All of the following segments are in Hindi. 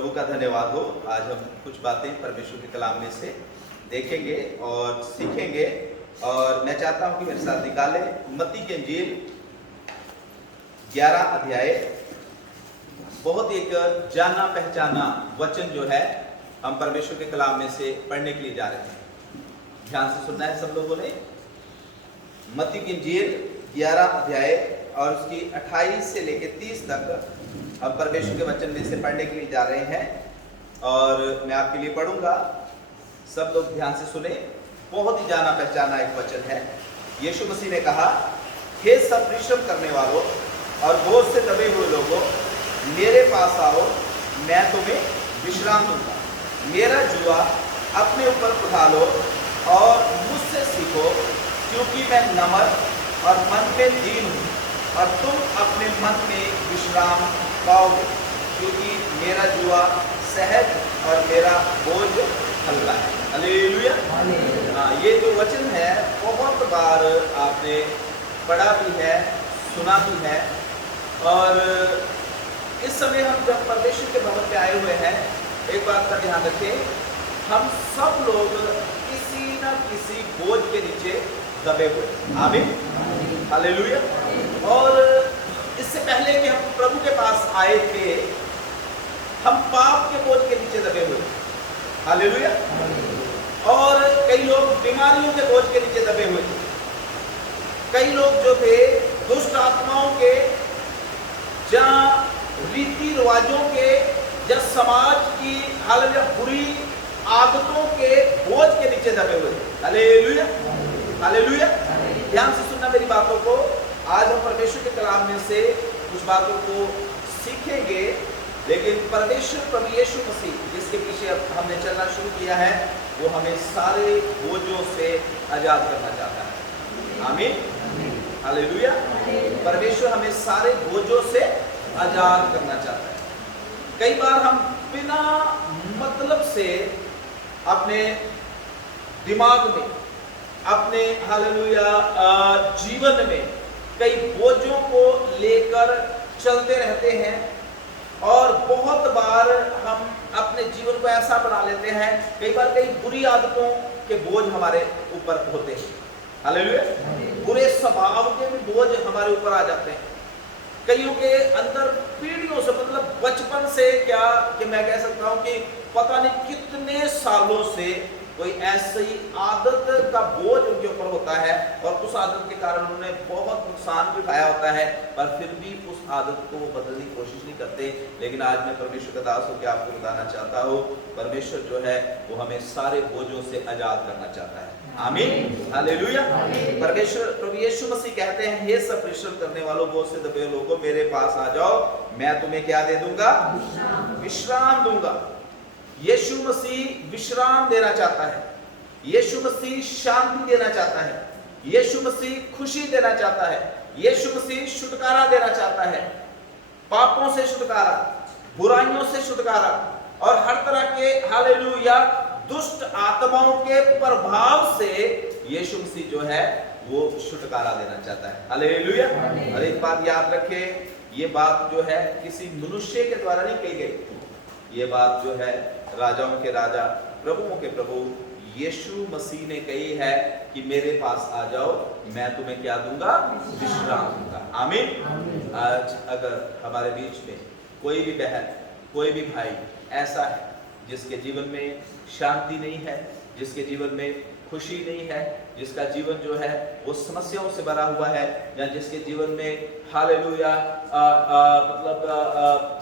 प्रभु का धन्यवाद हो। आज हम कुछ बातें परमेश्वर के कलाम में से देखेंगे और सीखेंगे, और मैं चाहता हूं कि मेरे साथ निकाले मत्ती की इंजील 11 अध्याय। बहुत एक जाना पहचाना वचन जो है हम परमेश्वर के कलाम में से पढ़ने के लिए जा रहे हैं। ध्यान से सुनना है सब लोगों ने। मत्ती की इंजील 11 अध्याय और उसकी 28 से लेकर 30 तक हम परमेश्वर के वचन में से पढ़ने के लिए जा रहे हैं, और मैं आपके लिए पढ़ूंगा। सब लोग ध्यान से सुने। बहुत ही जाना पहचाना एक वचन है। यीशु मसीह ने कहा, हे सब परिश्रम करने वालों और बोझ से दबे हुए लोगों, मेरे पास आओ, मैं तुम्हें विश्राम दूंगा। मेरा जुआ अपने ऊपर उठा लो और मुझसे सीखो, क्योंकि मैं नम्र और मन में दीन हूँ, और तुम अपने मन में विश्राम पाओगे, क्योंकि मेरा जुआ सहज और मेरा बोझ हल्का है। हालेलुया। ये जो वचन है बहुत बार आपने पढ़ा भी है, सुना भी है, और इस समय हम जब परमेश्वर के भवन में आए हुए हैं, एक बात का ध्यान रखें, हम सब लोग किसी न किसी बोझ के नीचे दबे हुए। आमीन, हालेलुया। और इससे पहले कि हम प्रभु के पास आए थे, हम पाप के बोझ के नीचे दबे हुए। हालेलुया। और कई लोग बीमारियों के बोझ के नीचे दबे हुए थे। कई लोग जो थे दुष्ट आत्माओं के, जहाँ रीति रिवाजों के, जहाँ समाज की हालेलुया बुरी आदतों के बोझ के नीचे दबे हुए थे। Hallelujah, hallelujah. ध्यान से सुनना मेरी बातों को। आज हम परमेश्वर के कलाम में से कुछ बातों को सीखेंगे, लेकिन परमेश्वर प्रभु यीशु मसीह जिसके पीछे अब हमने चलना शुरू किया है, वो हमें सारे बोझों से आजाद करना चाहता है। आमीन, हालेलुया। परमेश्वर हमें सारे बोझों से आजाद करना चाहता है। कई बार हम बिना मतलब से अपने दिमाग में, अपने हालेलुया जीवन में कई बोझों को लेकर चलते रहते हैं, और बहुत बार हम अपने जीवन को ऐसा बना लेते हैं, कई बार कई बुरी आदतों के बोझ हमारे ऊपर होते हैं। हालेलुया। बुरे स्वभाव के भी बोझ हमारे ऊपर आ जाते हैं। कईयों के अंदर पीढ़ियों से, मतलब बचपन से, क्या कि मैं कह सकता हूं कि पता नहीं कितने सालों से कोई ऐसी आदत का बोझ उनके ऊपर होता है, और उस आदत के कारण उन्होंने बहुत नुकसान भी उठाया होता है, पर फिर भी उस आदत को वो बदलने की कोशिश नहीं करते। लेकिन आज मैं परमेश्वर का दास होकर आपको बताना चाहता हूँ, परमेश्वर जो है वो हमें सारे बोझों से आजाद करना चाहता है। आमीन, हालेलुया। परमेश्वर प्रभु यीशु मसीह कहते हैं, हे सब परिश्रम करने वालों, बोझ से दबे लोगों, मेरे पास आ जाओ, मैं तुम्हें क्या दे दूंगा? विश्राम दूंगा। यीशु मसीह विश्राम देना चाहता है। यीशु मसीह शांति देना चाहता है। यीशु मसीह खुशी देना चाहता है। यीशु मसीह छुटकारा देना चाहता है। पापों से छुटकारा, बुराइयों से छुटकारा, और हर तरह के हालेलुया दुष्ट आत्माओं के प्रभाव से यीशु मसीह जो है वो छुटकारा देना चाहता है। हालेलुया। और एक बात याद रखें, ये बात जो है किसी मनुष्य के द्वारा नहीं कही गई। ये बात जो है राजाओं के राजा, प्रभुओं के प्रभु यीशु मसीह ने कही है कि मेरे पास आ जाओ, मैं तुम्हें क्या दूंगा? विश्राम दूंगा। आमीन। आज अगर हमारे बीच में कोई भी बहन, कोई भी भाई ऐसा है जिसके जीवन में शांति नहीं है, जिसके जीवन में खुशी नहीं है, जिसका जीवन जो है वो समस्याओं से भरा हुआ है, या जिसके जीवन में हालेलुया मतलब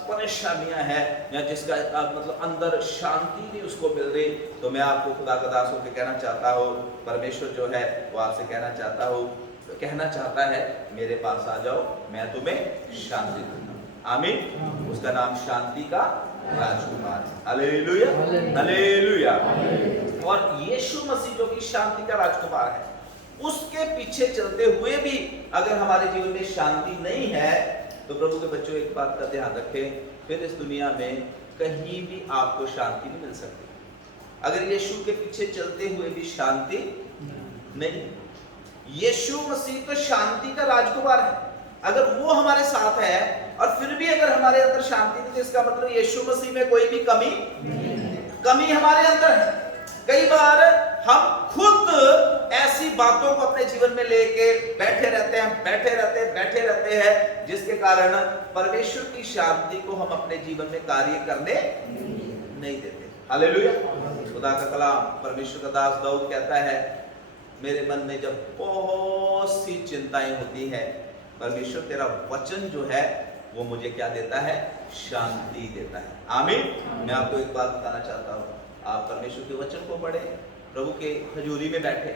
परेशानियां हैं, या जिसका मतलब अंदर शांति नहीं उसको मिल रही, तो मैं आपको खुदा का दास होकर कहना चाहता हूँ, परमेश्वर जो है वो आपसे कहना चाहता है, मेरे पास आ जाओ, मैं तुम्हें शांति दूंगा। आमीन। उसका नाम शांति का राजकुमार है। Hallelujah, hallelujah. और यीशु मसीह जो कि शांति का राजकुमार है, उसके पीछे चलते हुए भी अगर हमारे जीवन में शांति नहीं है, तो प्रभु के बच्चों एक बात का ध्यान रखें, फिर इस दुनिया में कहीं भी आपको शांति नहीं मिल सकती। अगर यीशु के पीछे चलते हुए भी शांति नहीं, यीशु मसीह तो शांति का राजकुमार है। अगर वो हमारे साथ है और फिर भी अगर हमारे अंदर शांति नहीं, तो इसका मतलब यीशु मसीह में कोई भी कमी हमारे अंदर है। कई बार हम खुद ऐसी बातों को अपने जीवन में लेके बैठे रहते हैं जिसके कारण परमेश्वर की शांति को हम अपने जीवन में कार्य करने नहीं देते। हालेलुया। खुदा का कलाम, परमेश्वर का दास दाऊद कहता है, मेरे मन में जब बहुत सी चिंताएं होती है, परमेश्वर तेरा वचन जो है वो मुझे क्या देता है? शांति देता है। आमीन। मैं आपको एक बात बताना चाहता हूँ, आप परमेश्वर के वचन को पढ़े, प्रभु के हजूरी में बैठे,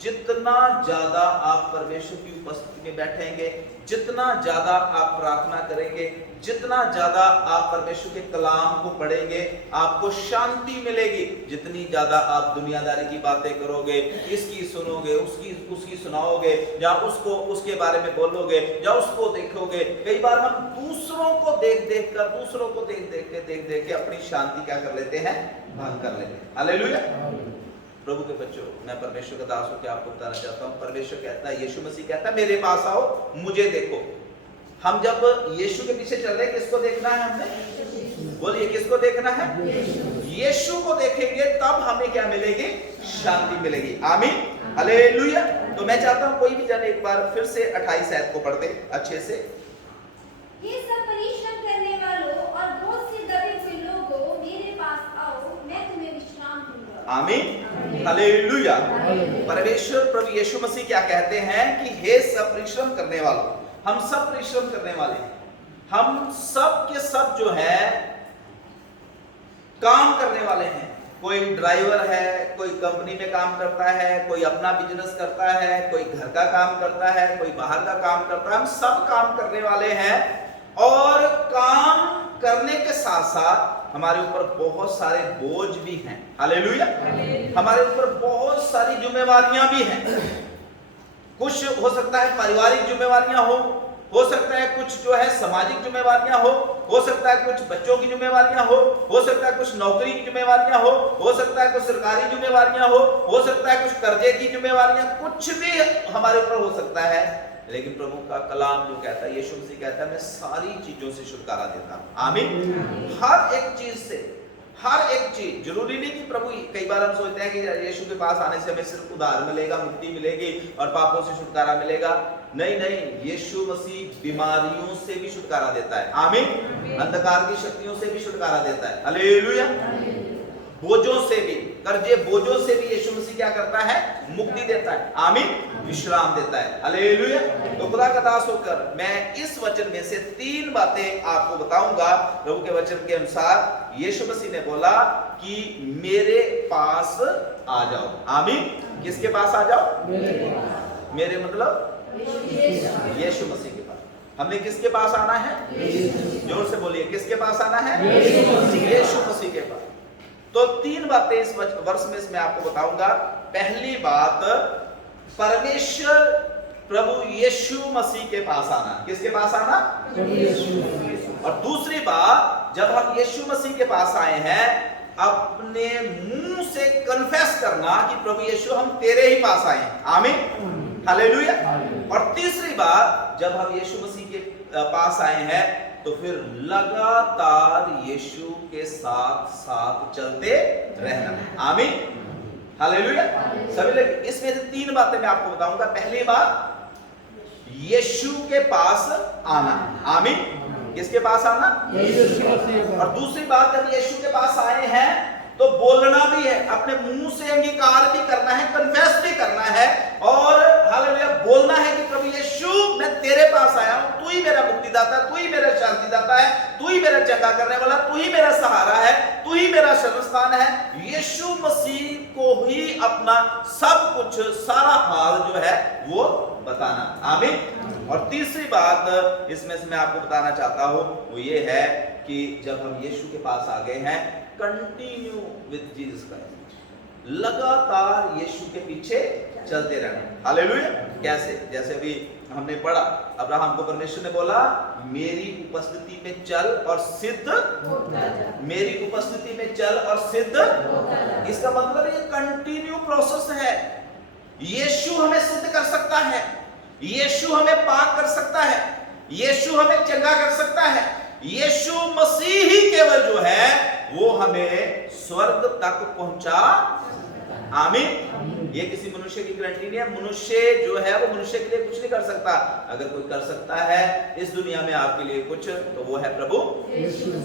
जितना ज्यादा आप परमेश्वर की उपस्थिति में बैठेंगे, जितना ज्यादा आप प्रार्थना करेंगे, जितना ज्यादा आप परमेश्वर के कलाम को पढ़ेंगे, आपको शांति मिलेगी। जितनी ज्यादा आप दुनियादारी की बातें करोगे, इसकी सुनोगे, उसकी सुनाओगे, या उसके बारे में बोलोगे, या उसको देखोगे, कई बार हम दूसरों को देख के अपनी शांति क्या कर लेते हैं? भंग कर लेते हैं। हालेलुया। प्रभु के बच्चों, मैं परमेश्वर का दास होकर आपको बताना चाहता हूँ, परमेश्वर कहता है, यीशु मसीह कहता है, मेरे पास आओ, मुझे देखो। हम जब यीशु के पीछे चल रहे हैं, किसको देखना है हमने? बोलिए, किसको देखना है? यीशु को देखेंगे तब हमें क्या मिलेगी? शांति मिलेगी। आमीन। हालेलुया। तो मैं चाहता हूँ कोई भी जन एक बार फिर से 28 आयत को पढ़ दे अच्छे से। ये सब परिश्रम करने वालों और बोझ से दबे हुए लोगों, मेरे पास आओ, मैं तुम्हें विश्राम दूंगा। आमीन। हालेलुया। परमेश्वर प्रभु यीशु मसीह क्या कहते हैं कि हे सब परिश्रम करने वालों, हम सब परिश्रम करने वाले हैं, हम सब के सब जो है काम करने वाले हैं। कोई ड्राइवर है, कोई कंपनी में काम करता है, कोई अपना बिजनेस करता है, कोई घर का काम करता है, कोई बाहर का काम करता है। हम सब काम करने वाले हैं, और काम करने के साथ साथ हमारे ऊपर बहुत सारे बोझ भी हैं। हालेलुया। हमारे ऊपर बहुत सारी जिम्मेवारियां भी हैं। कुछ हो सकता है पारिवारिक जिम्मेवारियां हो सकता है कुछ जो है सामाजिक जिम्मेवारियां हो सकता है कुछ बच्चों की जिम्मेवारियां हो सकता है कुछ नौकरी की जिम्मेवारियां हो सकता है कुछ सरकारी जिम्मेवारियां हो सकता है कुछ कर्जे की जिम्मेवारियां, कुछ भी हमारे ऊपर हो सकता है। लेकिन प्रभु का कलाम जो कहता है, यीशु मसीह कहता है, मैं सारी चीजों से छुटकारा देता हूं। आमीन। हर एक चीज से, हर एक चीज, जरूरी नहीं कि प्रभु, कई बार हम सोचते हैं कि यीशु के पास आने से हमें सिर्फ उद्धार मिलेगा, मुक्ति मिलेगी और पापों से छुटकारा मिलेगा। नहीं, यीशु मसीह बीमारियों से भी छुटकारा देता है। आमीन। अंधकार की शक्तियों से भी छुटकारा देता है। हालेलुया। बोझों से भी, कर्जे बोझों से भी यीशु मसीह क्या करता है? मुक्ति देता है। आमीन। विश्राम देता है। हालेलुया। तो खुदा का दास होकर मैं इस वचन में से 3 बातें आपको बताऊंगा। प्रभु के वचन के अनुसार यीशु मसीह ने बोला कि मेरे पास आ जाओ। आमीन। किसके पास आ जाओ? मेरे मतलब यीशु मसीह के पास। हमने किसके पास आना है? जोर से बोलिए, किसके पास आना है? यीशु मसीह के पास। तो 3 बातें इस वर्ष में मैं आपको बताऊंगा। पहली बात, परमेश्वर प्रभु यीशु मसीह के पास आना। किसके पास आना? और दूसरी बात, जब हम यीशु मसीह के पास आए हैं, अपने मुंह से कन्फेस करना कि प्रभु यीशु हम तेरे ही पास आए हैं। आमीन। हालेलुया। और तीसरी बात, जब हम यीशु मसीह के पास आए हैं तो फिर लगातार यीशु के साथ साथ चलते रहना। आमीन। हालेलुया। सभी लोग, इसमें से 3 बातें मैं आपको बताऊंगा। पहली बात, यीशु के पास आना। आमीन। किसके पास आना? और दूसरी बात, जब यीशु के पास आए हैं तो बोलना भी है, अपने मुंह से अंगीकार भी करना है, कन्फेस भी करना है, और हालेलुया बोलना है कि प्रभु यीशु मैं तेरे पास आया हूं, तू ही मेरा मुक्तिदाता, तू ही मेरा शांतिदाता है, तू ही मेरा चंगा करने वाला, तू ही मेरा सहारा है, तू ही मेरा शरणस्थान है। यीशु मसीह को ही अपना सब कुछ, सारा हाल जो है वो बताना। आमीन। और तीसरी बात इसमें से मैं आपको बताना चाहता हूं, वो ये है कि जब हम यीशु के पास आ गए हैं, कंटिन्यू विद जीसस क्राइस्ट, लगातार यीशु के पीछे चलते रहना। हालेलुया। कैसे? जैसे अभी हमने पढ़ा, अब्राहम को परमेश्वर ने बोला मेरी उपस्थिति में चल और सिद्ध होता जा। मेरी उपस्थिति में चल और सिद्ध होता जा। इसका मतलब ये कंटिन्यू प्रोसेस है। यीशु हमें सिद्ध कर सकता है, यीशु हमें पाक कर सकता है, यीशु हमें चंगा कर सकता है। यीशु मसीह ही केवल जो है वो हमें स्वर्ग तक पहुंचा। आमीन। ये किसी मनुष्य की गारंटी नहीं है। मनुष्य जो है वो मनुष्य के लिए कुछ नहीं कर सकता। अगर कोई कर सकता है इस दुनिया में आपके लिए कुछ, तो वो है प्रभु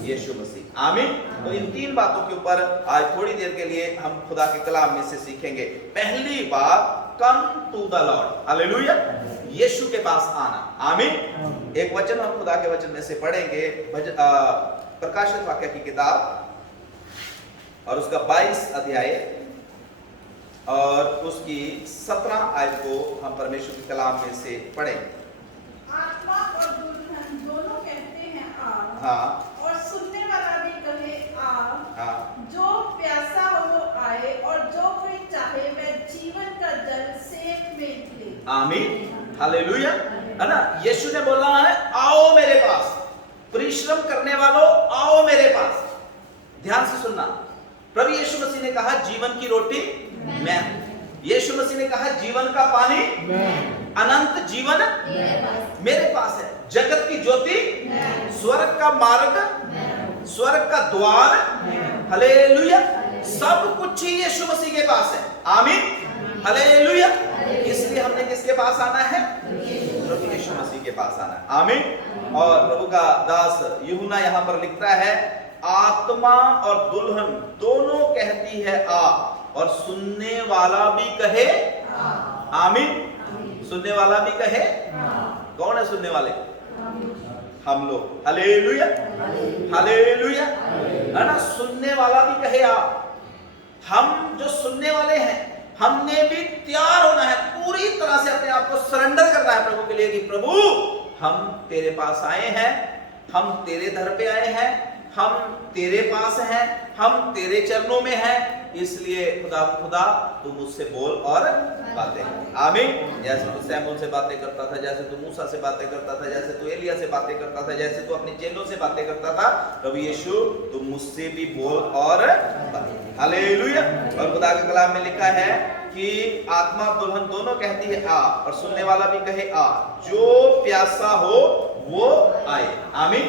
यीशु मसीह। आमीन। तो इन तीन बातों के ऊपर आज थोड़ी देर के लिए हम खुदा के कलाम में से सीखेंगे। पहली बात, come to the lord. Hallelujah. यीशु के पास आना। आमीन। एक वचन हम खुदा के वचन में से पढ़ेंगे, प्रकाशित वाक्य की किताब और उसका 22 अध्याय और उसकी 17 आयत को हम परमेश्वर के कलाम में से पढ़ें। आत्मा और दुल्हन दोनों कहते हैं आ। हाँ। और सुनने वाला भी कहे आ। हाँ। जो प्यासा हो वो आए और जो कोई चाहे वह जीवन का जल सेव में ले। आमीन। हालेलुया। है ना। यीशु ने बोला है आओ मेरे पास, परिश्रम करने वालों आओ मेरे पास। ध्यान से सुनना। प्रभु यीशु मसीह ने कहा जीवन की रोटी मैं। यीशु मसीह ने कहा जीवन का पानी मैं। अनंत जीवन मेरे पास है। जगत की ज्योति, स्वर्ग का मार्ग, स्वर्ग का द्वार। हालेलुया। सब कुछ ही यीशु मसीह के पास है। आमीन। हालेलुया। इसलिए हमने किसके पास आना है? प्रभु यीशु मसीह के पास आना है। आमीन। और प्रभु का दास यूहन्ना यहाँ पर लिखता है आत्मा और दुल्हन दोनों कहती है आ, और सुनने वाला भी कहे आमीन। सुनने वाला भी कहे। कौन है सुनने वाले? हम लोग। हालेलुया। हालेलुया। है ना। सुनने वाला भी कहे आ। हम जो सुनने वाले हैं हमने भी तैयार होना है, पूरी तरह से अपने आप को सरेंडर करना है प्रभु के लिए कि प्रभु हम तेरे पास आए हैं, हम तेरे दर पे आए हैं, हम तेरे पास हैं, हम तेरे चरणों में हैं। इसलिए खुदा तू मुझसे बोल और बातें। आमीन। जैसे तू सैमुएल से बातें करता था, जैसे तू मूसा से बातें करता था, जैसे तू एलिया से बातें करता था, जैसे तू अपने चेलों से बातें करता था, प्रभु यीशु तू मुझसे भी बोल और बातें। हालेलुया। और खुदा के कलाम में लिखा है कि आत्मा दुल्हन दोनों कहती है आ, और सुनने वाला भी कहे आ। जो प्यासा हो वो आए। आमीन।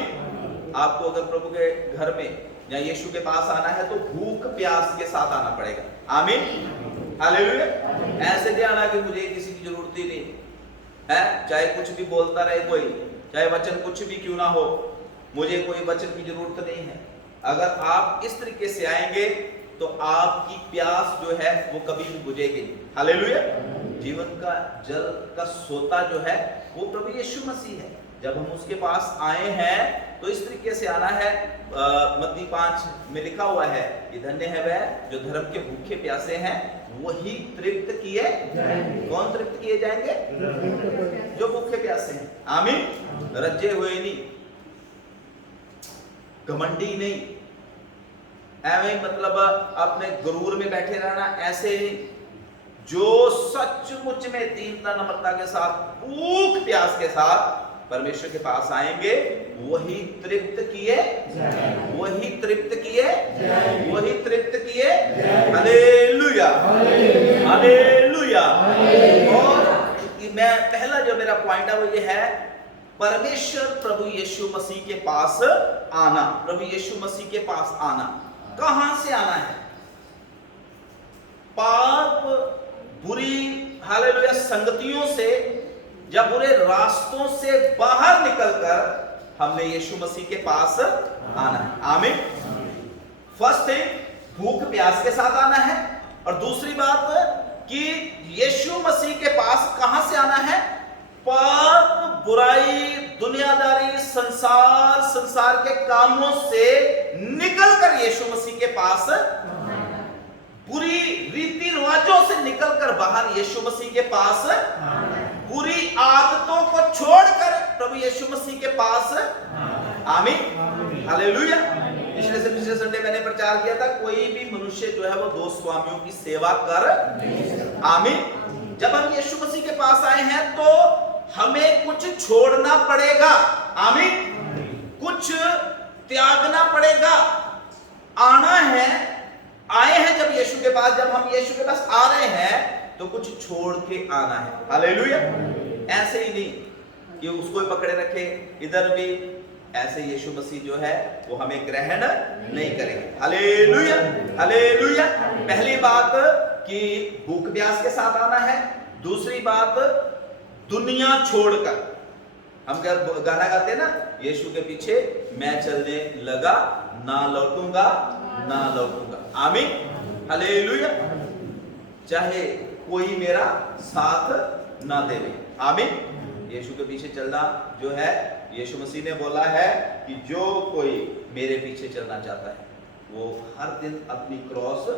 आपको अगर प्रभु के घर में या यीशु के पास आना है तो भूख प्यास के साथ आना पड़ेगा। आमीन। हालेलुया। ऐसे नहीं आना कि मुझे किसी की जरूरत ही नहीं है, चाहे कुछ भी बोलता रहे कोई, चाहे वचन कुछ भी क्यों ना हो, मुझे कोई वचन की जरूरत नहीं है। अगर आप इस तरीके से आएंगे तो आपकी प्यास जो है वो कभी भी बुझेगी नहीं। हालेलुया। जीवन का जल का सोता जो है वो प्रभु यीशु मसीह है। जब हम उसके पास आए हैं तो इस तरीके से आना है। मत्ती 5 में लिखा हुआ है कि धन्य है वह जो धर्म के भूखे प्यासे हैं, वही तृप्त किए जाएंगे। कौन तृप्त किए जाएंगे? जो भूखे प्यासे हैं। आमीन। रज्जे हुए नहीं, घमंडी नहीं, ऐਵੇਂ मतलब अपने गुरूर में बैठे रहना, ऐसे नहीं। जो सचमुच में दीनता नम्रता के साथ, भूख प्यास के साथ परमेश्वर के पास आएंगे, वही तृप्त किए, वही तृप्त किए, वही तृप्त किए। हालेलुया। हालेलुया। और मैं पहला जो मेरा पॉइंट है वो ये है, परमेश्वर प्रभु यीशु मसीह के पास आना। प्रभु यीशु मसीह के पास आना। कहां से आना है? पाप, बुरी हालेलुया संगतियों से या बुरे रास्तों से बाहर निकलकर हमने यीशु मसीह के पास आना है। आमीन। फर्स्ट थिंग भूख प्यास के साथ आना है, और दूसरी बात कि यीशु मसीह के पास कहां से आना है? पाप, बुराई, दुनियादारी, संसार के कामों से निकलकर यीशु मसीह के पास, बुरी रीति रिवाजों से निकलकर बाहर यीशु मसीह के पास, बुरी आदतों को छोड़कर प्रभु यीशु मसीह के पास। आमीन। हालेलुया। पिछले संडे मैंने प्रचार किया था, कोई भी मनुष्य जो है वो दो स्वामियों की सेवा कर। आमीन। जब हम यीशु मसीह के पास आए हैं तो हमें कुछ छोड़ना पड़ेगा। आमीन। कुछ त्यागना पड़ेगा। आना है, आए हैं जब यीशु के पास, जब हम यीशु के पास आ रहे हैं तो कुछ छोड़ के आना है। हालेलुया। ऐसे ही नहीं कि उसको ही पकड़े रखे, इधर भी ऐसे यीशु मसीह जो है वो हमें ग्रहण नहीं करेंगे। Hallelujah, hallelujah. पहली बात कि भूख प्यास के साथ आना है। दूसरी बात, दुनिया छोड़कर, हम गाना गाते हैं ना, यीशु के पीछे मैं चलने लगा, ना लौटूंगा ना लौटूंगा। आमीन, हालेलुया। चाहे कोई मेरा साथ ना देवे, आमीन। यीशु के पीछे चलना जो है, यीशु मसीह ने बोला है कि जो कोई मेरे पीछे चलना चाहता है वो हर दिन अपनी क्रॉस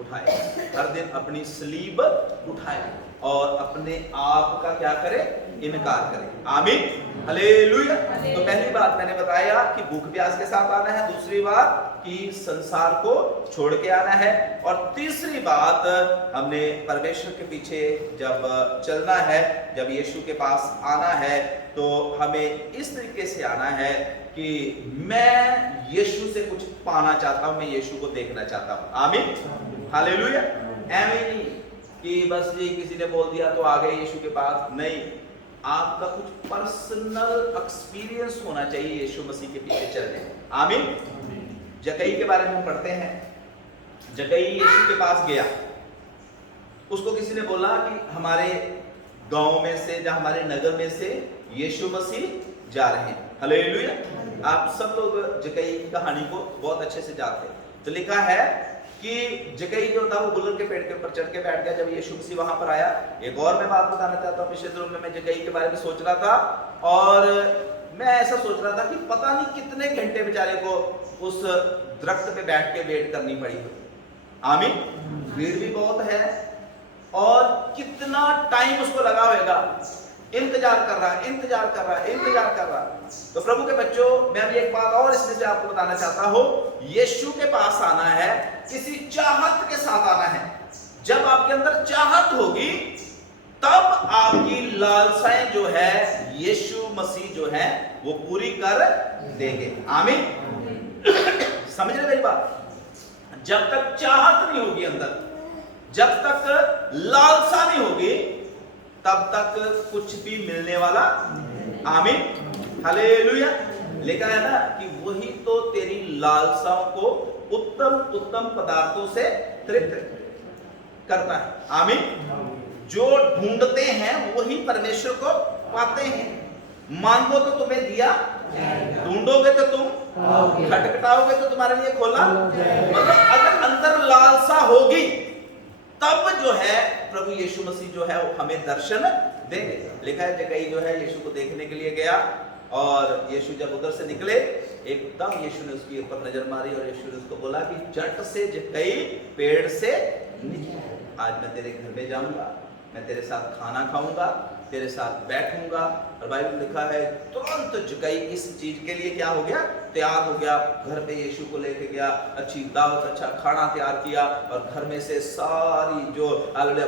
उठाए, हर दिन अपनी स्लीब उठाए और अपने आप का क्या करे, इनकार करे। आमीन, हालेलुया। तो पहली बात मैंने बताया कि भूख प्यास के साथ आना है, दूसरी बात कि संसार को छोड़ के आना है, और तीसरी बात हमने परमेश्वर के पीछे जब चलना है, जब यीशु के पास आना है तो हमें इस तरीके से आना है कि मैं यीशु से कुछ पाना चाहता हूं, मैं यीशु को देखना चाहता हूं। आमीन, हालेलुया। ऐਵੇਂ नहीं कि बस ये किसी ने बोल दिया तो आ गए यीशु के पास, नहीं, आपका कुछ पर्सनल एक्सपीरियंस होना चाहिए यीशु मसीह के पीछे चलने। आमीन। जक्कई के बारे में हम पढ़ते हैं, जक्कई यीशु के पास गया, उसको किसी ने बोला कि हमारे गांव में से या हमारे नगर में से यीशु मसीह जा रहे हैं। हालेलुया। आप सब लोग जक्कई की कहानी को बहुत अच्छे से जानते हैं। तो लिखा है कि जक्कई जो था वो गुलर के पेड़ के ऊपर चढ़ के बैठ गया जब यीशु मसीह वहां पर आया। एक और मैं बात बताना चाहता हूँ, पिछले दिनों में मैं जक्कई के बारे में सोच रहा था और मैं ऐसा सोच रहा था कि पता नहीं कितने घंटे बेचारे को उस दरख्त पे बैठ के वेट करनी पड़ी हो। आमीन। भीड़ भी बहुत है और कितना टाइम उसको लगा होगा, इंतजार कर रहा है, इंतजार कर रहा है, इंतजार कर रहा है। तो प्रभु के बच्चों, मैं अभी एक बात और इसमें से आपको बताना चाहता हूं, यीशु के पास आना है किसी चाहत के साथ आना है। जब आपके अंदर चाहत होगी तब आपकी लालसाएं जो है यीशु मसीह जो है वो पूरी कर देंगे। आमीन। समझ रहे मेरी बात? जब तक चाहत नहीं होगी अंदर, जब तक लालसा नहीं होगी, तब तक कुछ भी मिलने वाला। आमीन, हालेलुया। लिखा है ना कि वही तो तेरी लालसाओं को उत्तम उत्तम पदार्थों से तृप्त करता है। आमीन। जो ढूंढते हैं वही परमेश्वर को पाते हैं। मांगो तो तुम्हें दिया, ढूंढोगे तो तुम, खटखटाओगे तो तुम्हारे लिए खोला। मतलब अगर अंदर लालसा होगी तब जो है प्रभु यीशु मसीह जो है वो हमें दर्शन देंगे। लिखा है जक्कई जो है यीशु को देखने के लिए गया और यीशु जब उधर से निकले एकदम यीशु ने उसके ऊपर नजर मारी और यीशु ने उसको बोला कि झट से जक्कई पेड़ से निकल, आज मैं तेरे घर में जाऊंगा, मैं तेरे साथ खाना खाऊंगा, तेरे साथ बैठूंगा। और बाइबल में लिखा है तुरंत जक्कई इस चीज के लिए क्या हो गया, तैयार हो गया। घर पे यीशु को लेके गया, अच्छी दावत, अच्छा खाना तैयार किया और घर में से सारी जो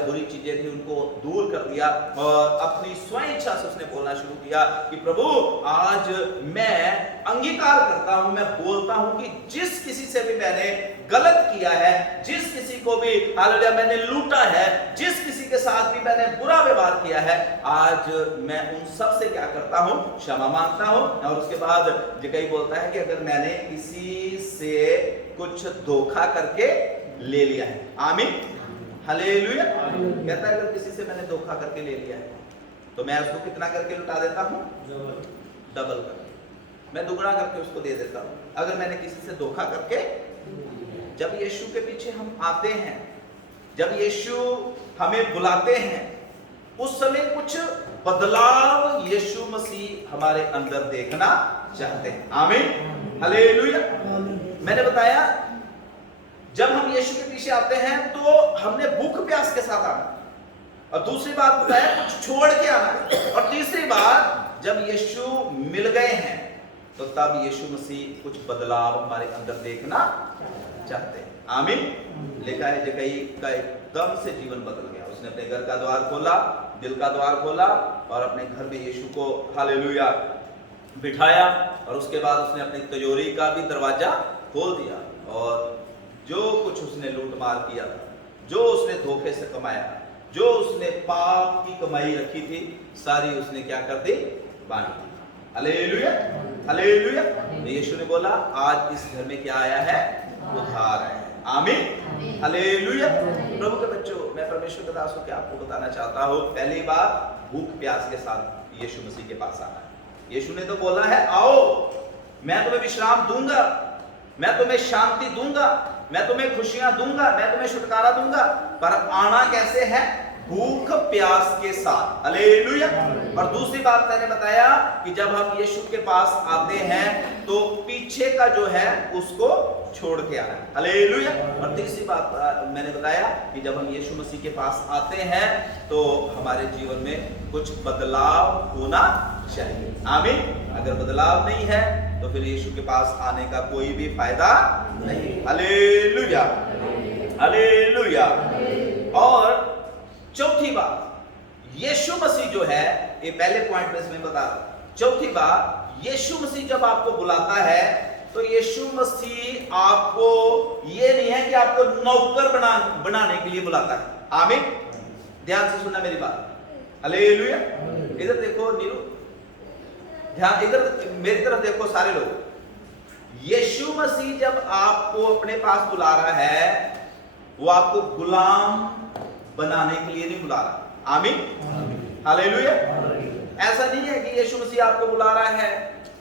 बुरी चीजें थी उनको दूर कर दिया और अपनी स्वयं इच्छा से उसने बोलना शुरू किया कि प्रभु आज मैं अंगीकार करता हूं, मैं बोलता हूं कि जिस किसी से भी मैंने गलत किया है, जिस किसी को भी मैंने लूटा है, जिस किसी के साथ भी मैंने बुरा व्यवहार किया है, आज मैं उन सब से क्या करता हूं, क्षमा मांगता हूं। और उसके बाद जक्कई बोलता है कि अगर मैंने किसी से कुछ धोखा करके ले लिया है, आमीन, हालेलुया। कहता है अगर किसी से मैंने धोखा करके ले लिया है तो मैं उसको कितना करके लुटा देता हूं, डबल करके, मैं दुगना करके उसको दे देता हूं। अगर मैंने किसी से धोखा करके, जब यीशु के पीछे हम आते हैं, जब यीशु हमें बुलाते हैं, उस समय कुछ बदलाव यीशु मसीह हमारे अंदर देखना चाहते हैं। आमीन, हालेलुया। मैंने बताया जब हम यीशु के पीछे आते हैं तो हमने भूख प्यास के साथ आना, और दूसरी बात बताया कुछ छोड़ के आना, और तीसरी बात जब यीशु मिल गए हैं तो तब यीशु मसीह कुछ बदलाव हमारे अंदर देखना चाहते हैं। आमीन। लिखा है जक्कई का एकदम से जीवन बदल गया। उसने अपने घर का द्वार खोला, दिल का द्वार खोला और अपने घर में यीशु को हालेलुया बिठाया, और उसके बाद उसने अपनी तिजोरी का भी दरवाजा खोल दिया और जो कुछ उसने लूट मार किया, जो उसने धोखे से कमाया, जो उसने पाप की कमाई रखी थी, सारी उसने क्या कर दी, बांट दी। Hallelujah, hallelujah. तो यीशु ने बोला आज इस घर में क्या आया है? उद्धार आया है। आमीन, हालेलुया। प्रभु के बच्चों, मैं परमेश्वर के दास होकर आपको बताना चाहता हूँ, पहली बात भूख प्यास के साथ यीशु मसीह के पास आना है। यीशु ने तो बोला है आओ मैं तुम्हें विश्राम दूंगा, मैं तुम्हें शांति दूंगा, मैं तुम्हें खुशियां दूंगा, मैं तुम्हें छुटकारा दूंगा। पर आना कैसे है? भूख प्यास के साथ। हालेलुया। और दूसरी बात मैंने बताया कि जब हम यीशु के पास आते हैं तो पीछे का जो है उसको छोड़ के आना। हालेलुया। और तीसरी बात मैंने बताया कि जब हम यीशु मसीह के पास आते हैं तो हमारे जीवन में कुछ बदलाव होना चाहिए। आमीन। अगर बदलाव नहीं है तो फिर यीशु के पास आने का कोई भी फायदा नहीं। Hallelujah, hallelujah. और चौथी बात, यीशु मसीह जो है, ये पहले पॉइंट में इसमें बता रहा। चौथी बात, यीशु मसीह जब आपको बुलाता है तो यीशु मसीह आपको ये नहीं है कि आपको नौकर बनाने के लिए बुलाता है। आमीन। ध्यान से सुनना मेरी बात। हालेलुया। इधर देखो नीरू, ध्यान इधर मेरी तरफ देखो सारे लोग। यीशु मसीह जब आपको अपने पास बुला रहा है वो आपको गुलाम बनाने के लिए नहीं बुला रहा। आमीन, हालेलुया। ऐसा नहीं है कि यीशु मसीह आपको बुला रहा है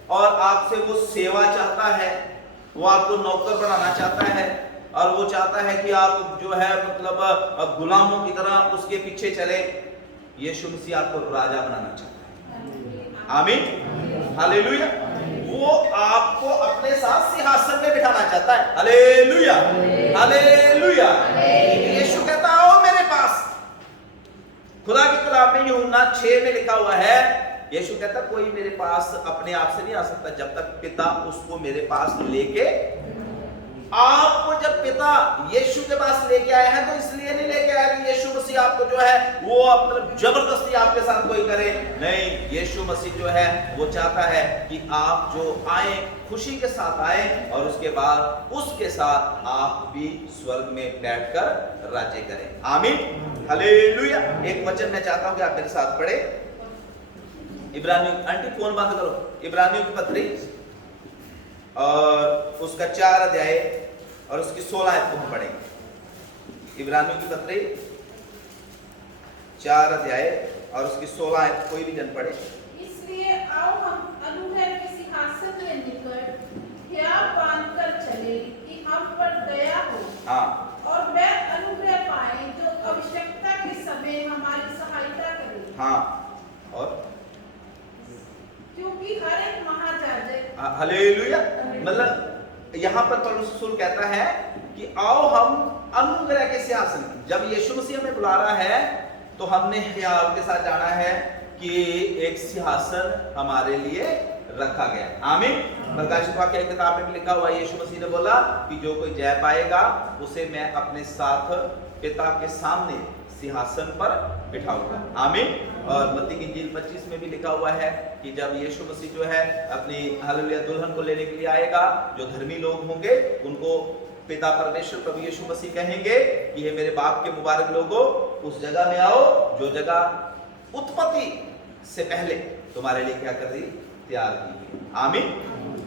और आपसे वो सेवा चाहता है, वो आपको नौकर बनाना चाहता है और वो चाहता है कि आप जो है मतलब गुलामों की तरह उसके पीछे चले। यीशु मसीह आपको राजा बनाना चाहता है। आमीन, हालेलुया। वो आपको अपने साथ सिंहासन में बिठाना चाहता है। Hallelujah, hallelujah. यीशु कहता आओ मेरे पास। खुदा के कलाम में यूहन्ना 6 में लिखा हुआ है, यीशु कहता कोई मेरे पास अपने आप से नहीं आ सकता जब तक पिता उसको मेरे पास लेके। आपको जब पिता यीशु के पास लेके आया है तो इसलिए नहीं लेके आया कि यीशु मसीह आपको जो है वो मतलब जबरदस्ती आपके साथ कोई करे, नहीं। यीशु मसीह जो है वो चाहता है कि आप जो आए खुशी के साथ आए और उसके बाद उसके साथ आप भी स्वर्ग में बैठकर राज्य करें। आमीन, हालेलुया। एक वचन मैं चाहता हूं कि आप मेरे साथ पढ़े। इब्रानियों, आंटी फोन बंद करो। इब्रानियों की पत्री और उसका 4 अध्याय और उसकी 16 आयत को हम पढ़ेंगे। इब्रानियों की पत्री 4 अध्याय और उसकी 16 आयत कोई भी जन पढ़े। इसलिए आओ हम अनुग्रह के सिंहासन में निकट क्या बांधकर चले कि हम पर दया हो। हाँ। और वह अनुग्रह पाए जो आवश्यकता के समय हमारी सहायता करे। हाँ। और क्योंकि हर एक महायाजक, हालेलुया, मतलब यहाँ पर पौलुस रसूल कहता है कि आओ हम अनुग्रह के सिंहासन। जब यीशु मसीह हमें बुला रहा है तो हमने ख्याल के साथ जाना है कि एक सिंहासन हमारे लिए रखा गया। आमीन। प्रकाशित वाक्य की किताब में लिखा हुआ यीशु मसीह ने बोला कि जो कोई जय पाएगा उसे मैं अपने साथ पिता के सामने सिंहासन पर बिठाऊंगा। आमीन। और मत्ती की इंजील 25 में भी लिखा हुआ है कि जब यीशु मसीह जो है अपनी हालेलुया दुल्हन को लेने के लिए आएगा, जो धर्मी लोग होंगे उनको पिता परमेश्वर प्रभु यीशु मसीह कहेंगे कि हे मेरे बाप के मुबारक लोगों, उस जगह में आओ जो जगह उत्पत्ति से पहले तुम्हारे लिए क्या कर दी, तैयार की। आमीन,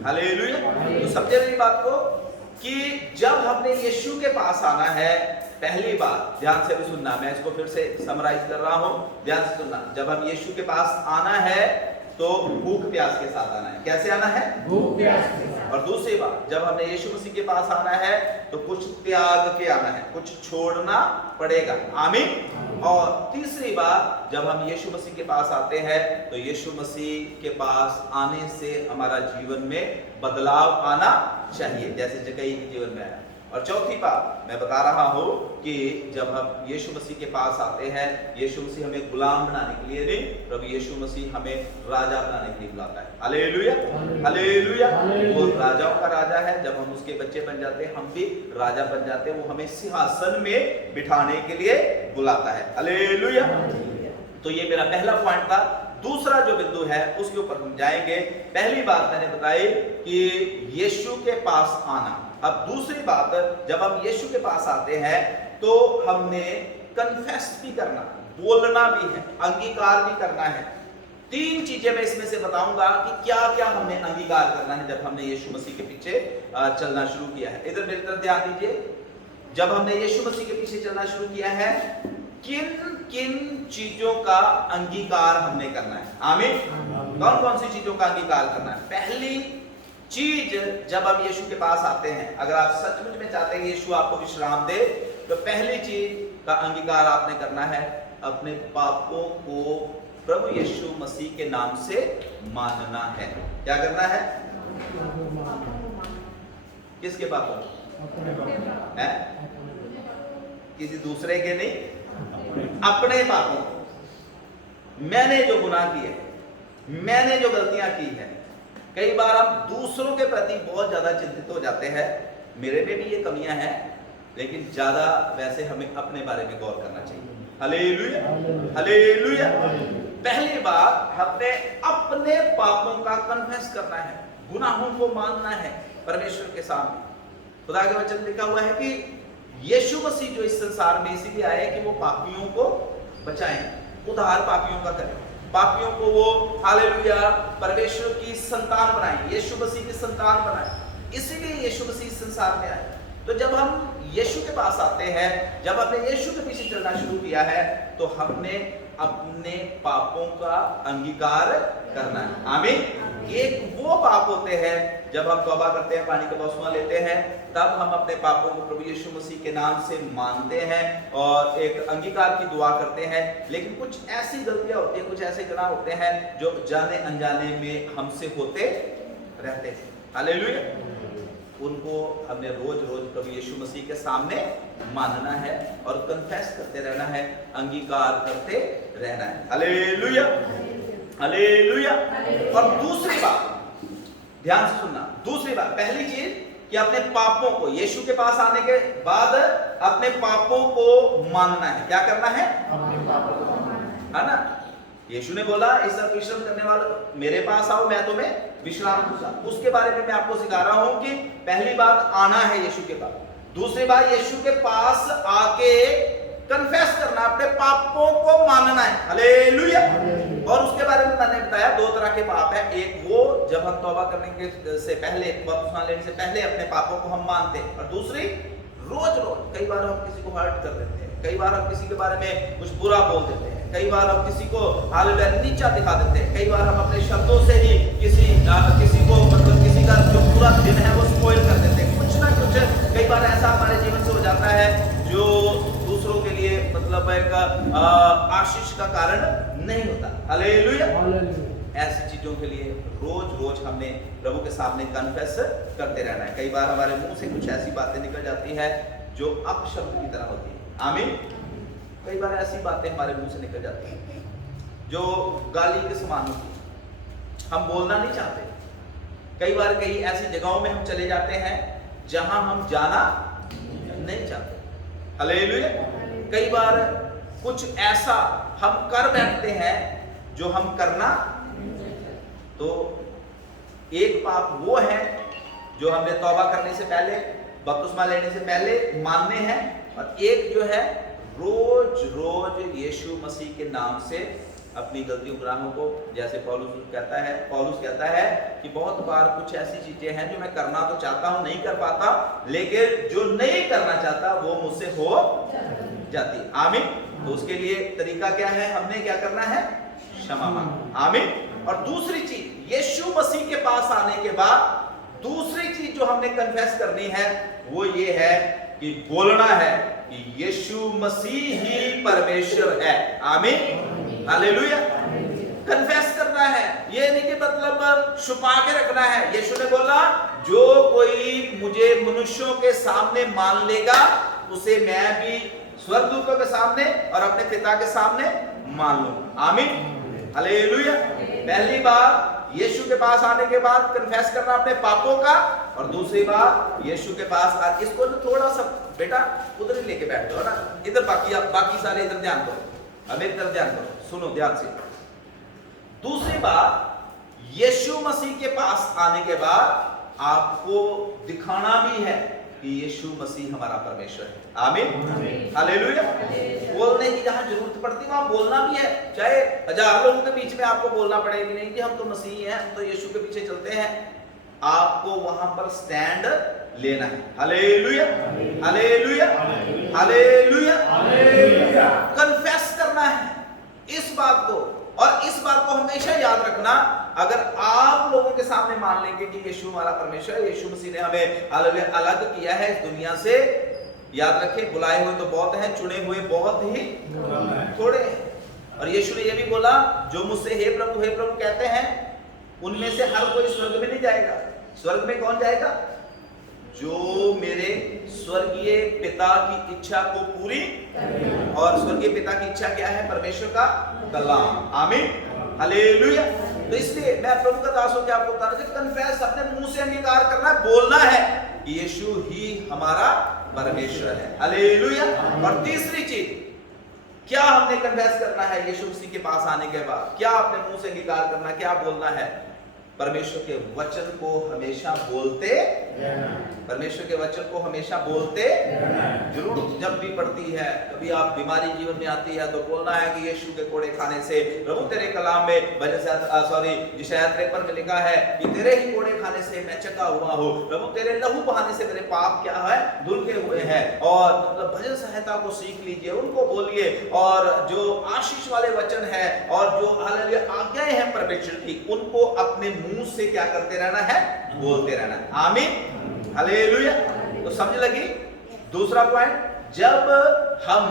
हालेलुया। तो समझे मेरी बात को कि जब हमने यीशु के पास आना है, पहली बात ध्यान से भी सुनना, मैं इसको फिर से समराइज कर रहा हूं, ध्यान से सुनना। जब हम यीशु के पास आना है तो भूख प्यास के साथ आना है। कैसे आना है? भूख प्यास के साथ। और दूसरी बात, जब हमने यीशु मसीह के पास आना है तो कुछ त्याग के आना है, कुछ छोड़ना पड़ेगा। आमीन। और तीसरी बात, जब हम यीशु मसीह के पास आते हैं तो यीशु मसीह के पास आने से हमारा जीवन में बदलाव आना चाहिए, जैसे जक्कई के जीवन में आया। और चौथी बात मैं बता रहा हूं कि जब हम यीशु मसीह के पास आते हैं, यीशु मसीह हमें गुलाम बनाने के लिए नहीं, प्रभु यीशु मसीह हमें राजा बनाने के लिए बुलाता है। Hallelujah, hallelujah. वो राजाओं का राजा है। जब हम उसके बच्चे बन जाते हैं हम भी राजा बन जाते हैं। वो हमें सिंहासन में बिठाने के लिए बुलाता है। हालेलुया। तो ये मेरा पहला पॉइंट था। दूसरा जो बिंदु है उसके ऊपर हम जाएंगे। पहली बात मैंने बताई कि यीशु के पास आना। अब दूसरी बात, जब हम यीशु के पास आते हैं तो हमने कन्फेस भी करना, बोलना भी है, अंगीकार भी करना है 3 चीजें मैं इसमें से बताऊंगा कि क्या क्या हमने अंगीकार करना है जब हमने यीशु मसीह के पीछे चलना शुरू किया है। इधर मेरी तरफ ध्यान दीजिए, जब हमने यीशु मसीह के पीछे चलना शुरू किया है, किन किन चीजों का अंगीकार हमने करना है? आमीन। कौन कौन सी चीजों का अंगीकार करना है? पहली चीज, जब हम यीशु के पास आते हैं, अगर आप सचमुच में चाहते हैं यीशु आपको विश्राम दे, तो पहली चीज का अंगीकार आपने करना है, अपने पापों को प्रभु यीशु मसीह के नाम से मानना है। क्या करना है? किसके पापों? है? किसी दूसरे के नहीं, अपने पापों। मैंने जो गुनाह किए, मैंने जो गलतियां की है, कई बार हम दूसरों के प्रति बहुत ज्यादा चिंतित हो जाते हैं। मेरे में भी ये कमियां हैं, लेकिन ज्यादा वैसे हमें अपने बारे में गौर करना चाहिए। Hallelujah, hallelujah. पहली बात, हमने अपने पापों का कन्फेस करना है, गुनाहों को मानना है परमेश्वर के सामने। खुदा के वचन लिखा हुआ है कि यीशु मसीह जो इस संसार में इसीलिए आए कि वो पापियों को बचाएं, उद्धार पापियों का करें, पापियों को वो हालेलुया परमेश्वर की संतान बनाएं, यीशु मसीह की संतान बनाएं। इसीलिए यीशु मसीह इस संसार में आए। तो जब हम यीशु के पास आते हैं, जब हमने यीशु के पीछे चलना शुरू किया है, तो हमने अपने पापों का अंगीकार करना है। आमीन। एक वो पाप होते हैं जब हम तौबा करते हैं, पानी का बपतिस्मा लेते हैं, तब हम अपने पापों को प्रभु यीशु मसीह के नाम से मानते हैं और एक अंगीकार की दुआ करते हैं। लेकिन कुछ ऐसी गलतियां होती हैं, कुछ ऐसे गुनाह होते हैं जो जाने अनजाने में हमसे होते रहते हैं। हालेलुया। उनको हमने रोज रोज प्रभु यीशु मसीह के सामने मानना है और कन्फेस करते रहना है, अंगीकार करते रहना है। Hallelujah, hallelujah. और दूसरी बात, ध्यान से सुनना, दूसरी बात, पहली चीज कि अपने पापों को, यीशु के पास आने के बाद अपने पापों को मानना है। क्या करना है? है ना? यीशु ने बोला, इस सब परिश्रम करने वालों मेरे पास आओ, मैं तुम्हें विश्राम दूंगा। उसके बारे में मैं आपको सिखा रहा हूं कि पहली बात आना है यीशु के पास, दूसरी बात यीशु के पास आके कन्फेस करना, अपने पापों को मानना है। हालेलुया। और उसके बारे में मैंने बताया 2 तरह के पाप है। एक वो जब हम तौबा करने के से पहले, बपतिस्मा लेने से पहले अपने पापों को हम मानते हैं, और दूसरी रोज रोज, कई बार हम किसी को हर्ट कर देते हैं, कई बार हम किसी के बारे में कुछ बुरा बोल देते हैं, कई बार हम किसी को हालेलुया नीचा दिखा देते हैं, कई बार हम अपने शब्दों से ही किसी को मतलब किसी का जो पूरा दिन है वो स्पॉइल कर देते हैं। कुछ ना कुछ कई बार ऐसा हमारे जीवन से हो जाता है जो दूसरों के लिए मतलब एक आशीष का कारण नहीं होता। हालेलुया। ऐसी चीजों के लिए रोज रोज हमने प्रभु के सामने कन्फेस करते रहना है। कई बार हमारे मुंह से कुछ ऐसी बातें निकल जाती है जो अपशब्द की तरह होती है। आमीन। कई बार ऐसी बातें हमारे मुंह से निकल जाती हैं जो गाली के समान होती है, हम बोलना नहीं चाहते। कई बार कई ऐसी जगहों में हम चले जाते हैं जहां हम जाना नहीं चाहते। हालेलुया। कई बार कुछ ऐसा हम कर बैठते हैं जो हम करना, तो एक पाप वो है जो हमने तौबा करने से पहले, बपतिस्मा लेने से पहले मानने हैं, और एक जो है रोज रोज यीशु मसीह के नाम से अपनी गलतियों गुनाहों को, जैसे पौलुस कहता है कि बहुत बार कुछ ऐसी चीजें हैं जो मैं करना तो चाहता हूं, नहीं कर पाता, लेकिन जो नहीं करना चाहता वो मुझसे हो जाती। आमीन। तो उसके लिए तरीका क्या है? हमने क्या करना है? क्षमा मांगना। आमीन। और दूसरी चीज, यीशु मसीह के पास आने के बाद दूसरी चीज जो हमने कन्फेस करनी है वो ये है कि बोलना है कि यीशु मसीह ही परमेश्वर है। आमीन। हालेलुया। कन्फेस करना है, ये नहीं कि मतलब छुपा के रखना है। यीशु ने बोला, जो कोई मुझे मनुष्यों के सामने मान लेगा उसे मैं भी स्वर्गदूतों के सामने और अपने पिता के सामने मान लूंगा। आमीन। हालेलुया। पहली बार यीशु के पास आने के बाद कन्फेस करना अपने पापों का, और दूसरी बार यीशु के पास इसको तो थोड़ा सा बेटा उधर ही लेके बैठ जाओ ना, इधर बाकी सारे इधर ध्यान करो, मेरी तरफ ध्यान करो, सुनो ध्यान से। दूसरी बात, यीशु मसीह के पास आने के बाद आपको दिखाना भी है कि यीशु मसीह हमारा परमेश्वर है। आमीन, हालेलुया। बोलने की जहां जरूरत पड़ती है वहां बोलना भी है, चाहे 1000 लोगों के बीच में आपको बोलना पड़ेगी नहीं कि हम तो मसीह हैं, हम तो यीशु के पीछे चलते हैं। आपको वहां पर स्टैंड लेना है। Hallelujah, hallelujah, hallelujah. कन्फेस करना है इस बात को, और इस बात को हमेशा याद रखना। अगर आप लोगों के सामने मान लेंगे कि यीशु हमारा परमेश्वर है, यीशु मसीह ने हमें अलग किया है इस दुनिया से, याद रखें बुलाए हुए तो बहुत हैं, चुने हुए बहुत ही थोड़े हैं। और यीशु ने यह भी बोला, जो मुझसे हे प्रभु कहते हैं उनमें से हर कोई स्वर्ग में नहीं जाएगा। स्वर्ग में कौन जाएगा? जो मेरे स्वर्गीय पिता की इच्छा को पूरी, और स्वर्गीय पिता की इच्छा क्या है? परमेश्वर का कलाम। आमीन, हालेलुया। तो इसलिए मैं प्रभु का दास होकर आपको बता रहा हूं, कन्फेस, अपने मुंह से अंगीकार करना है, बोलना है कि यीशु ही हमारा परमेश्वर है। हालेलुया। और तीसरी चीज, क्या हमने कन्फेस करना है यीशु मसीह के पास आने के बाद? क्या अपने मुंह से अंगीकार करना, क्या बोलना है? परमेश्वर के वचन को हमेशा बोलते, परमेश्वर के वचन को हमेशा बोलते जरूर जब भी पड़ती है। कभी आप बीमारी जीवन में आती है तो बोलना है कि यीशु के कोड़े खाने से, प्रभु तेरे कलाम में यशायाह 53 में लिखा है कि तेरे ही कोड़े खाने से मैं चंगा हुआ हूँ, प्रभु तेरे लहू बहाने से मेरे पाप क्या है? धुल के हुए हैं। और मतलब भजन संहिता को सीख लीजिए, उनको बोलिए, और जो आशीष वाले वचन है और जो आज्ञाएं हैं परमेश्वर की, उनको अपने मुंह से क्या करते रहना है? बोलते रहना है। आमीन, हालेलुया। तो समझ लगी? दूसरा पॉइंट, जब हम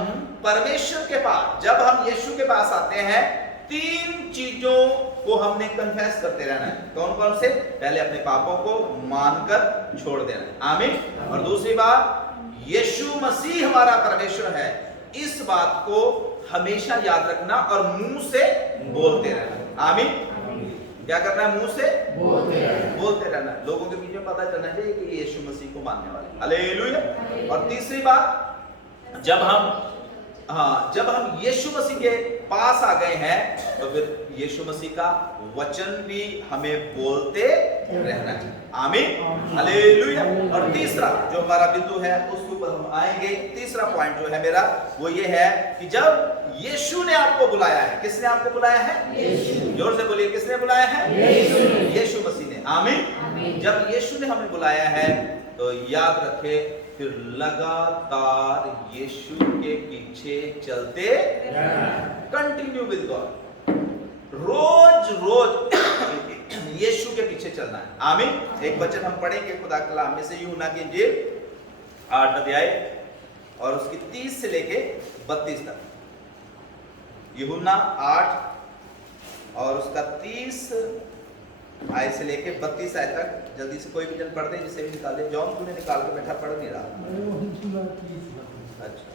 परमेश्वर के पास, जब हम यीशु के पास आते हैं, 3 चीजों को हमने कन्फेस करते रहना है। कौन कौन से? पहले अपने पापों को मानकर छोड़ देना। आमीन। और दूसरी बात, यीशु मसीह हमारा परमेश्वर है, इस बात को हमेशा याद रखना और मुंह से बोलते रहना। आमीन। क्या करना है? मुंह से बोलते रहना। लोगों के बीच में पता चलना चाहिए कि यीशु मसीह को मानने वाले। हालेलुया। और तीसरी बात, जब हम यीशु मसीह के पास आ गए हैं तो फिर यीशु मसीह का वचन भी हमें बोलते रहना चाहिए। आमीन, हालेलुया। और तीसरा जो हमारा बिंदु है उसके ऊपर हम आएंगे। तीसरा पॉइंट जो है मेरा वो ये है कि जब यीशु ने आपको बुलाया है, किसने आपको बुलाया है? यीशु। जोर से बोलिए, किसने बुलाया है? यीशु मसीह ने। आमीन। जब यीशु ने हमें बुलाया है तो याद रखे, फिर लगातार यीशु के पीछे चलते, कंटिन्यू विद गॉड, रोज यीशु के पीछे चलना है। आमीन। एक वचन हम पढ़ेंगे खुदा के कलाम में से, यूहन्ना की इंजील 8 अध्याय और उसकी 30 से लेके 32 तक। यूहन्ना 8 और उसका 30 आय से लेके 32 आय तक। जल्दी से कोई भी जन पढ़ दे, जिसे भी निकाल दे। जॉन तूने निकाल के बैठा, पढ़ नहीं रहा। अच्छा,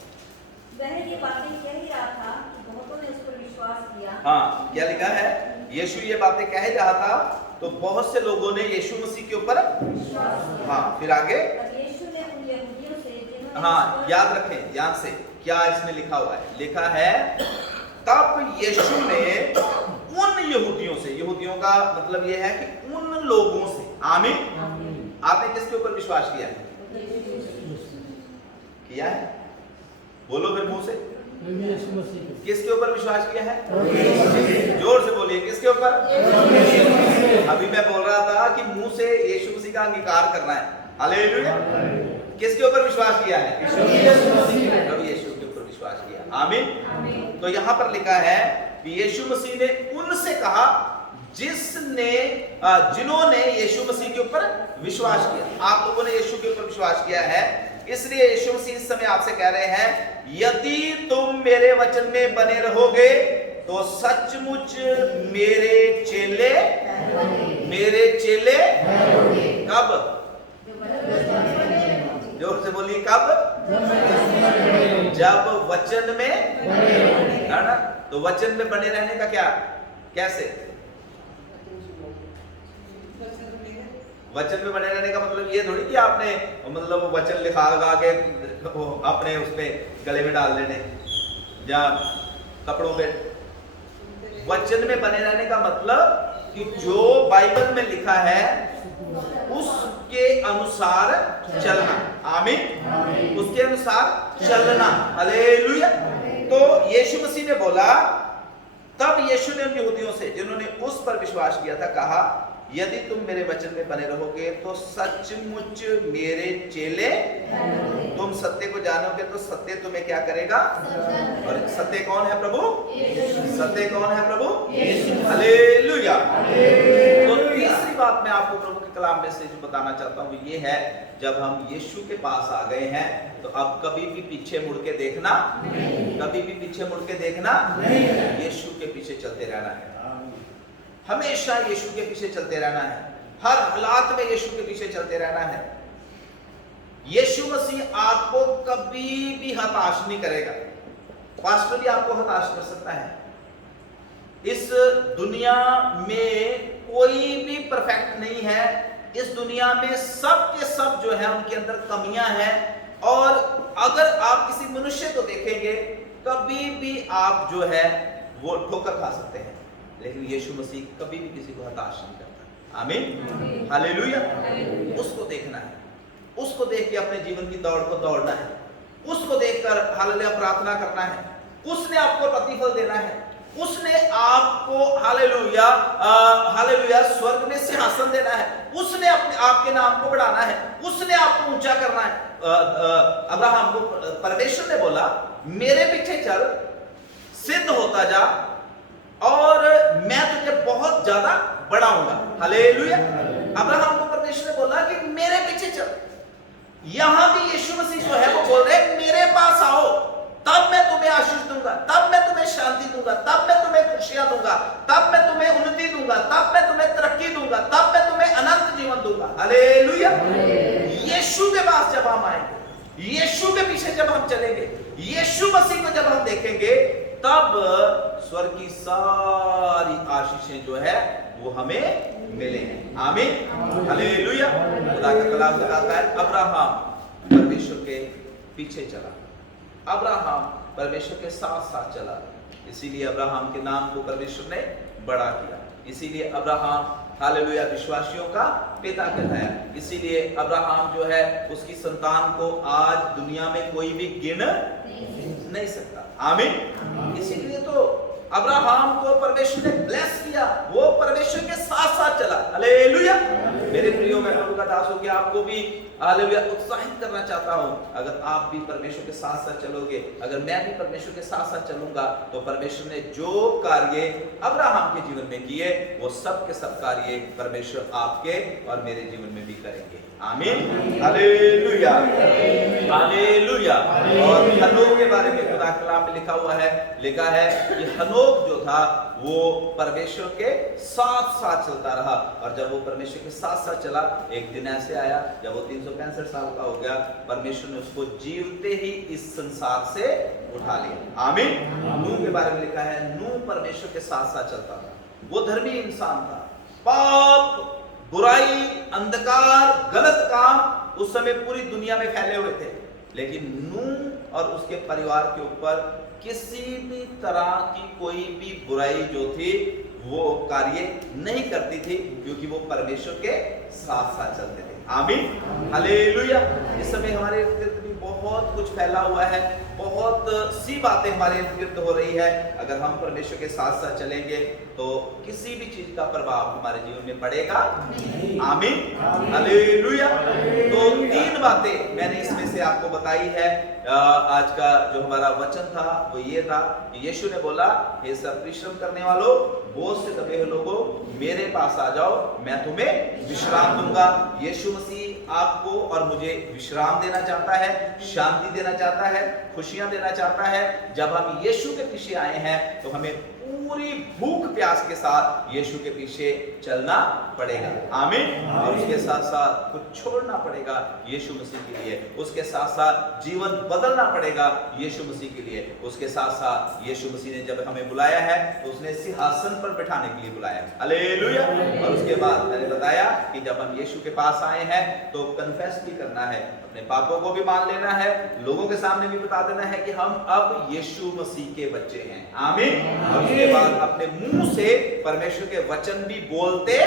वह ये बातें कह ही रहा था कि बहुतों ने उस पर विश्वास किया। हाँ, क्या लिखा है? यीशु ये बातें कह ही रहा था तो बहुत से लोगों ने यीशु मसीह के ऊपर विश्वास किया। हाँ, फिर आगे। यीशु ने उन यहूदियों से, जिन्होंने हाँ, याद रखें ध्यान से क्या इसमें लिखा हुआ है। लिखा है, तब यीशु ने उन यहूदियों से, यहूदियों का मतलब यह है कि उन लोगों से। आमीन। आपने किसके ऊपर विश्वास किया है? किया है? बोलो फिर मुंह से, किसके ऊपर विश्वास किया है? जोर से बोलिए, किसके ऊपर? अभी मैं बोल रहा था कि मुंह से यीशु मसीह का अंगीकार करना है। हालेलुया। किसके ऊपर विश्वास किया है? प्रभु यीशु के ऊपर विश्वास किया। आमीन। तो यहां पर लिखा है कि यीशु मसीह ने उनसे कहा जिन्होंने यीशु मसीह के ऊपर विश्वास किया। आप लोगों ने यीशु के ऊपर विश्वास किया है, इसलिए यीशु मसीह इस समय आपसे कह रहे हैं, यदि तुम मेरे वचन में बने रहोगे तो सचमुच मेरे चेले कब? जोर से बोलिए, कब? जब वचन में, है ना? तो वचन में बने रहने का क्या, कैसे? वचन में बने रहने का मतलब ये थोड़ी कि आपने मतलब वचन लिखा लगा के अपने उस पे गले में डाल लेने या कपड़ों पे। वचन में बने रहने का मतलब कि जो बाइबल में लिखा है उसके अनुसार चलना। आमीन। उसके अनुसार चलना। हालेलुया। तो यीशु मसीह ने बोला, तब यीशु ने उन यहूदियों से जिन्होंने उस पर विश्वास किया था कहा, यदि तुम मेरे वचन में बने रहोगे तो सचमुच मेरे चेले, तुम सत्य को जानोगे तो सत्य तुम्हें क्या करेगा। और सत्य कौन है प्रभु? सत्य कौन है प्रभु? हालेलुया। तो तीसरी बात मैं आपको प्रभु के कलाम में से जो बताना चाहता हूँ ये है, जब हम यीशु के पास आ गए हैं तो अब कभी भी पीछे मुड़ के देखना नहीं। कभी भी पीछे मुड़ के देखना नहीं। यीशु के पीछे चलते रहना है, हमेशा यीशु के पीछे चलते रहना है, हर हालात में यीशु के पीछे चलते रहना है। यीशु मसीह आपको कभी भी हताश नहीं करेगा। पास्टर भी आपको हताश कर सकता है। इस दुनिया में कोई भी परफेक्ट नहीं है। इस दुनिया में सब के सब जो है उनके अंदर कमियां हैं, और अगर आप किसी मनुष्य को देखेंगे कभी भी आप जो है वो ठोकर खा सकते हैं, लेकिन यीशु मसीह कभी भी किसी को हताश नहीं करता। आमीन। हालेलुया। उसको देखना है, उसको देख के अपने जीवन की दौड़ को दौड़ना है, उसको देखकर हालेलुया प्रार्थना करना है। उसने आपको प्रतिफल देना है, उसने आपको हालेलुया हालेलुया स्वर्ग में सिंहासन देना है, उसने अपने आपके नाम को बढ़ाना है, उसने आपको ऊंचा करना है। अब्राहम को परमेश्वर ने बोला, मेरे पीछे चल, सिद्ध होता जा और मैं तुझे बहुत ज्यादा बढ़ाऊंगा। हालेलुया। अब्राहम को परमेश्वर ने बोला कि मेरे पीछे चल। यहां भी यीशु मसीह जो है वो बोल रहे हैं, मेरे पास आओ, तब मैं तुम्हें आशीष दूंगा, तब मैं तुम्हें शांति दूंगा, तब मैं तुम्हें खुशियां दूंगा, तब मैं तुम्हें उन्नति दूंगा, तब मैं तुम्हें तरक्की दूंगा, तब मैं तुम्हें अनंत जीवन दूंगा। हालेलुया। यीशु के पास जब हम आएंगे, यीशु के पीछे जब हम चलेंगे, यीशु मसीह को जब हम देखेंगे, तब स्वर्ग की सारी आशीषें जो है वो हमें मिलेंगी। आमीन। हालेलुया। खुदा का कलाम बताता है, अब्राहम परमेश्वर के पीछे चला, अब्राहम परमेश्वर के साथ साथ चला, इसीलिए अब्राहम के नाम को परमेश्वर ने बड़ा किया, इसीलिए अब्राहम हालेलुया विश्वासियों का पिता कहलाया, इसीलिए अब्राहम जो है उसकी संतान को आज दुनिया में कोई भी गिन नहीं सकता। आमीन। इसीलिए तो अब्राहम को परमेश्वर ने ब्लेस किया, वो परमेश्वर के साथ साथ चला। हालेलुया। मेरे प्रियो, मैं प्रभु का दास हूं कि आपको भी हालेलुया उत्साहित करना चाहता हूं, अगर आप भी परमेश्वर के साथ साथ चलोगे, अगर मैं भी परमेश्वर के साथ साथ चलूंगा, तो परमेश्वर ने जो कार्य अब्राहम के जीवन में किए वो सब के सब कार्य परमेश्वर आपके और मेरे जीवन में भी करेंगे। आमीन। हालेलुया। हालेलुया। और हनोक के बारे में खुदा के कलाम में लिखा है कि हनोक जो था वो परमेश्वर के साथ साथ चलता रहा, और जब वो परमेश्वर के साथ साथ चला, एक दिन ऐसे आया जब वो 365 साल का हो गया, परमेश्वर ने उसको जीवते ही इस संसार से उठा लिया। आमीन। नूह के बारे में लिखा है, नूह परमेश्वर के साथ साथ चलता था, वो धर्मी इंसान था। पाप, बुराई, अंधकार, गलत काम उस समय पूरी दुनिया में फैले हुए थे, लेकिन नूह और उसके परिवार के ऊपर किसी भी तरह की कोई भी बुराई जो थी वो कार्य नहीं करती थी, क्योंकि वो परमेश्वर के साथ साथ चलते थे। आमीन। हालेलुया। इस समय हमारे इर्द गिर्द भी बहुत कुछ फैला हुआ है, बहुत सी बातें हमारे इर्द गिर्द हो रही है। अगर हम परमेश्वर के साथ साथ चलेंगे तो किसी भी चीज का प्रभाव हमारे जीवन में पड़ेगा नहीं। आमीन। हालेलुया। तो 3 बातें मैंने इसमें से आपको बताई है। आज का जो हमारा वचन था वो ये था कि यीशु ने बोला, हे सब परिश्रम करने वालों, बोझ से दबे हुए लोगों, मेरे पास आ जाओ, मैं तुम्हें विश्राम दूंगा। यीशु मसीह आपको और मुझे विश्राम देना चाहता है, शांति देना चाहता है, खुशियां देना चाहता है। जब हम यीशु के पीछे आए हैं तो हमें पूरी भूख प्यास के साथ यीशु के पीछे चलना पड़ेगा। आमीन। और उसके साथ साथ कुछ छोड़ना पड़ेगा यीशु मसीह के लिए, उसके साथ साथ जीवन बदलना पड़ेगा यीशु मसीह के लिए। उसके साथ साथ यीशु मसीह ने जब हमें बुलाया है तो उसने सिंहासन पर बैठाने के लिए बुलाया। हालेलुया। और उसके बाद मैंने बताया कि जब हम यीशु के पास आए हैं तो कन्फेस भी करना है, अपने अपने पापों को भी मान लेना है, लोगों के सामने भी बता देना है कि हम अब यीशु मसीह के बच्चे हैं। आमीन। और उसके बाद अपने मुंह से परमेश्वर के वचन भी बोलते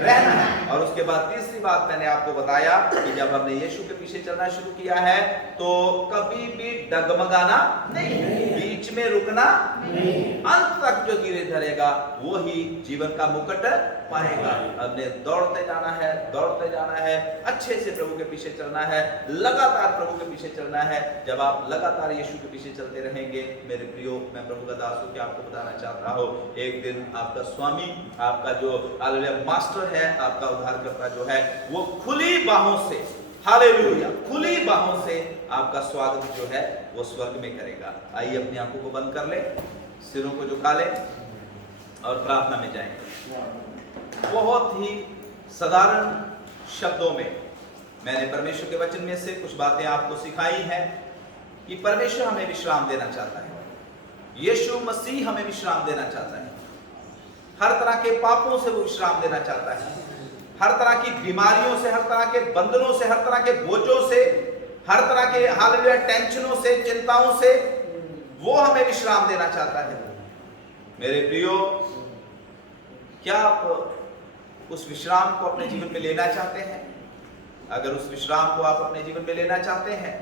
रहना है। और उसके बाद तीसरी बात मैंने आपको बताया कि जब हमने यीशु के पीछे चलना शुरू किया है तो कभी भी डगमगाना नहीं है, बीच में रुकना नहीं, अंत तक जो धीरे धरेगा वो ही जीवन का मुकुट पाएगा। हमने दौड़ते जाना है, अच्छे से प्रभु के पीछे चलना है, लगातार प्रभु के पीछे चलना है। जब आप लगातार यीशु के पीछे चलते रहेंगे मेरे प्रियो, मैं प्रभु का दास हूं कि आपको बताना चाहता हूं, एक दिन आपका स्वामी, आपका जो हालेलुया मास्टर है, आपका उद्धारकर्ता जो है, वो खुली बाहों से, हालेलुया, खुली बाहों से आपका स्वागत जो है वो स्वर्ग में करेगा। आइए अपनी आंखों को बंद कर ले, सिरों को झुका ले और प्रार्थना में जाएंगे। बहुत ही साधारण शब्दों में मैंने परमेश्वर के वचन में से कुछ बातें आपको सिखाई हैं कि परमेश्वर हमें विश्राम देना चाहता है, यीशु मसीह हमें विश्राम देना चाहता है, हर तरह के पापों से वो विश्राम देना चाहता है, हर तरह की बीमारियों से, हर तरह के बंधनों से, हर तरह के बोझों से, हर तरह के हालेलुया टेंशनों से, चिंताओं से वो हमें विश्राम देना चाहता है। मेरे प्रियो, क्या आप उस विश्राम को अपने जीवन में लेना चाहते हैं? अगर उस विश्राम को आप अपने जीवन में लेना चाहते हैं